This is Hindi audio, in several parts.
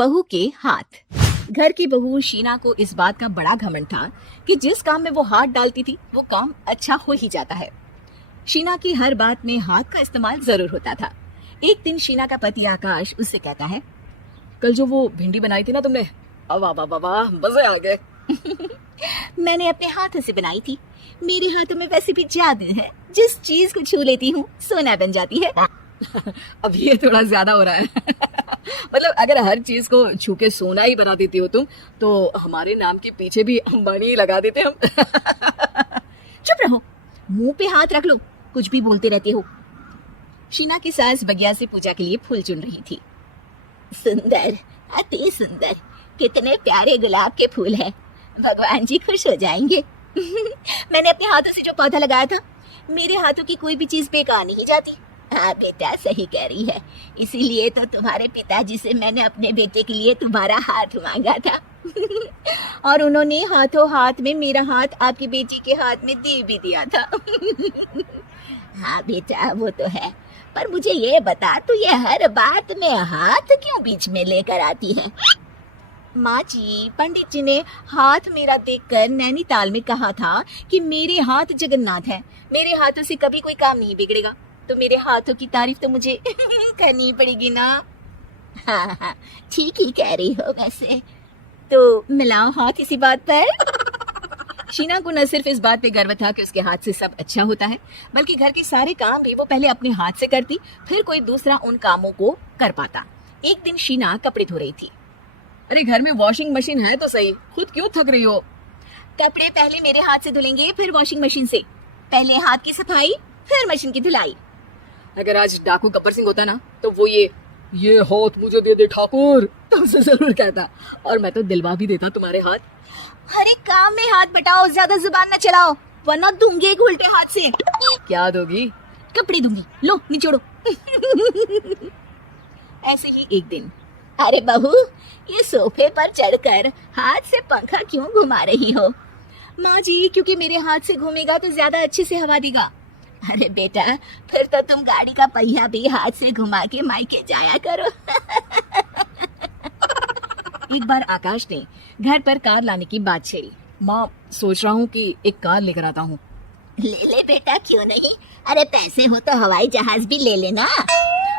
बहू के हाथ। घर की बहू शीना को इस बात का बड़ा घमंड था कि जिस काम में वो हाथ डालती थी वो काम अच्छा हो ही जाता है। शीना की हर बात में हाथ का इस्तेमाल जरूर होता था। एक दिन शीना का पति आकाश उससे कहता है, कल जो वो भिंडी बनाई थी ना तुमने, वाह वाह वाह, मजे आ गए। मैंने अपने हाथों से बनाई थी। मेरे हाथों में वैसे भी जादू है, जिस चीज को छू लेती हूँ सोना बन जाती है। अब ये थोड़ा ज्यादा हो रहा है। मतलब अगर हर चीज को छू के सोना ही बना देती हो तुम, तो हमारे नाम के पीछे भी अंबानी लगा देते हम। चुप रहो, मुंह पे हाथ रख लो, कुछ भी बोलते रहते हो। शीना की सास बगिया से पूजा के लिए फूल चुन रही थी। सुंदर, अति सुंदर, कितने प्यारे गुलाब के फूल हैं, भगवान जी खुश हो जाएंगे। मैंने अपने हाथों से जो पौधा लगाया था, मेरे हाथों की कोई भी चीज बेकार नहीं जाती। हाँ बेटा, सही कह रही है, इसीलिए तो तुम्हारे पिताजी से मैंने अपने बेटे के लिए तुम्हारा हाथ मांगा था। और उन्होंने हाथों हाथ में मेरा हाथ आपकी बेटी के हाथ में दे भी दिया था। हाँ बेटा, वो तो है, पर मुझे ये बता, तू ये हर बात में हाथ क्यों बीच में लेकर आती है? माँ जी, पंडित जी ने हाथ मेरा देखकर नैनीताल में कहा था कि मेरे हाथ जगन्नाथ हैं, मेरे हाथों से कभी कोई काम नहीं बिगड़ेगा, तो मेरे हाथों की तारीफ तो मुझे करनी पड़ेगी ना। हाँ हाँ, ठीक ही कह रही हो वैसे, तो मिलाओ हाथ इसी बात पर। शीना को न सिर्फ इस बात पे गर्व था कि उसके हाथ से सब अच्छा होता है, बल्कि घर के सारे काम भी वो पहले अपने हाथ से करती, फिर कोई दूसरा उन कामों को कर पाता। एक दिन शीना कपड़े धो रही थी। अरे घर में वॉशिंग मशीन है तो सही, खुद क्यों थक रही हो? कपड़े पहले मेरे हाथ से धुलेंगे, फिर वॉशिंग मशीन से। पहले हाथ की सफाई, फिर मशीन की धुलाई। अगर आज डाकू गब्बर सिंह होता ना, तो वो ये हाथ मुझे दे दे ठाकुर, तुमसे जरूर कहता, और मैं तो दिलवा भी देता तुम्हारे हाथ। हर एक काम में हाथ बटाओ, ज्यादा जुबान न चलाओ, वरना दूंगी एक उल्टे हाथ से। क्या दोगी? कपड़े दूंगी, लो निचोड़ो। ऐसे ही एक दिन, अरे बहू, ये सोफे पर चढ़कर हाथ से पंखा क्यों घुमा रही हो? माँ जी, क्योंकि मेरे हाथ से घूमेगा तो ज्यादा अच्छे से हवा देगा। अरे बेटा, फिर तो तुम गाड़ी का पहिया भी हाथ से घुमा के मायके जाया करो। एक बार आकाश ने घर पर कार लाने की बात छेड़ी। माँ, सोच रहा हूँ कि एक कार लेकर आता हूँ। ले ले बेटा, क्यों नहीं? अरे पैसे हो तो हवाई जहाज भी ले लेना।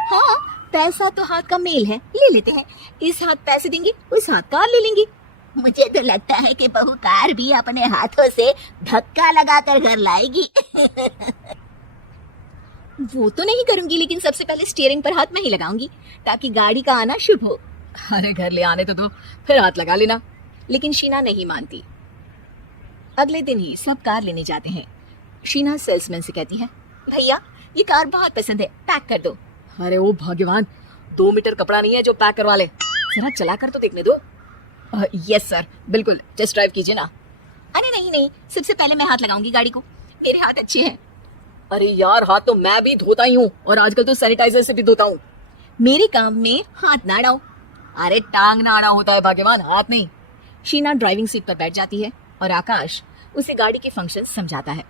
हाँ, पैसा तो हाथ का मेल है, ले लेते हैं। इस हाथ पैसे देंगे, उस हाथ कार ले लेंगे। मुझे तो लगता है कि बहू कार भी अपने हाथों से धक्का लगाकर घर लाएगी। वो तो नहीं करूंगी, लेकिन सबसे पहले स्टीयरिंग पर हाथ मैं ही लगाऊंगी, ताकि गाड़ी का आना शुभ हो। अरे घर ले आने तो दो, फिर हाथ लगा लेना। लेकिन शीना नहीं मानती। अगले दिन ही सब कार लेने जाते हैं। शीना सेल्समैन से कहती है, भैया ये कार बहुत पसंद है, पैक कर दो। अरे ओ भगवान, 2 मीटर कपड़ा नहीं है जो पैक करवा ले, जरा चला कर तो देखने दो। यस सर, बिल्कुल, टेस्ट ड्राइव कीजिए ना। अरे नहीं नहीं, सबसे पहले मैं हाथ लगाऊंगी गाड़ी को, मेरे हाथ अच्छे हैं। अरे यार, हाथ तो मैं भी धोता ही हूँ, और आजकल तो सैनिटाइजर से भी धोता हूँ। मेरे काम में हाथ ना अड़ाओ। अरे टांग ना अड़ा होता है भाग्यवान, हाथ नहीं। शीना ड्राइविंग सीट पर बैठ जाती है और आकाश उसे गाड़ी के फंक्शन समझाता है।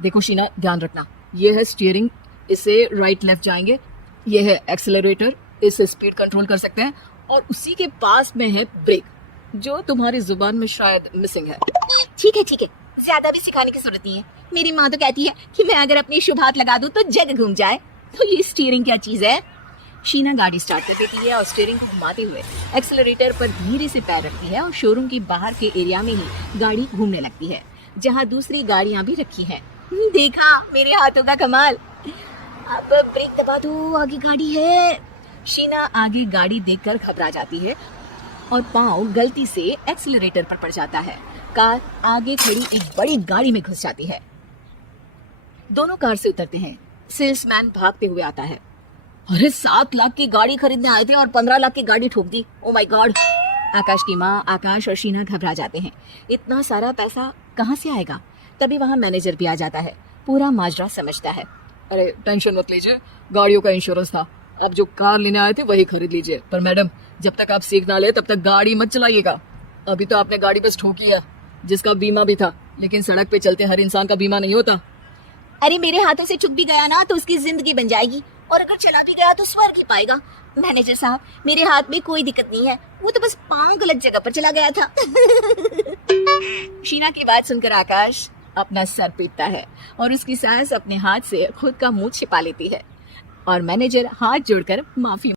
देखो शीना, ध्यान रखना, ये है स्टीयरिंग, इसे राइट लेफ्ट जाएंगे, ये है एक्सेलरेटर, इससे स्पीड कंट्रोल कर सकते हैं, और उसी के पास में है ब्रेक, जो तुम्हारी जुबान में शायद मिसिंग है। ठीक है, ज्यादा भी सिखाने की जरूरत नहीं है। मेरी माँ तो कहती है कि मैं अगर अपनी शुभ हाथ लगा दूं तो जग घूम जाए, तो ये स्टीयरिंग क्या चीज है? शीना गाड़ी स्टार्ट कर देती है और स्टीयरिंग को घुमाते हुए एक्सेलरेटर पर धीरे से पैर रखती है, और शोरूम के बाहर के एरिया में ही गाड़ी घूमने लगती है, जहाँ दूसरी गाड़ियाँ भी रखी है। देखा मेरे हाथों का कमाल। अब ब्रेक दबा दो, आगे गाड़ी है। शीना आगे गाड़ी देखकर घबरा जाती है और पाँव गलती से एक्सेलरेटर पर पड़ जाता है। कार आगे खड़ी एक बड़ी गाड़ी में घुस जाती है। दोनों कार से उतरते हैं। सेल्समैन भागते हुए आता है। अरे 7 लाख की गाड़ी खरीदने आए थे और 15 लाख की गाड़ी ठोक दी। Oh my God. आकाश की माँ, आकाश और शीना घबरा जाते हैं। इतना सारा पैसा कहाँ से आएगा? तभी वहाँ मैनेजर भी आ जाता है, पूरा माजरा समझता है। अरे टेंशन मत लीजिए, गाड़ियों का इंश्योरेंस था, अब जो कार लेने आए थे वही खरीद लीजिए। पर मैडम, जब तक आप सीख ना ले तब तक गाड़ी मत चलाइएगा। अभी तो आपने गाड़ी बस ठोकी है, जिसका बीमा भी था, लेकिन सड़क पे चलते हर इंसान का बीमा नहीं होता। अरे मेरे हाथों से चुक भी गया ना तो उसकी जिंदगी बन जाएगी, और अगर चला भी गया तो स्वर्ग ही पाएगा। मैनेजर साहब, मेरे हाथ में कोई दिक्कत नहीं है, वो तो बस पाँव गलत जगह पर चला गया था। शीना की बात सुनकर आकाश अपना सर पीटता है और उसकी सास अपने हाथ से खुद का मुंह छिपा लेती है और मैनेजर हाथ जोड़कर माफी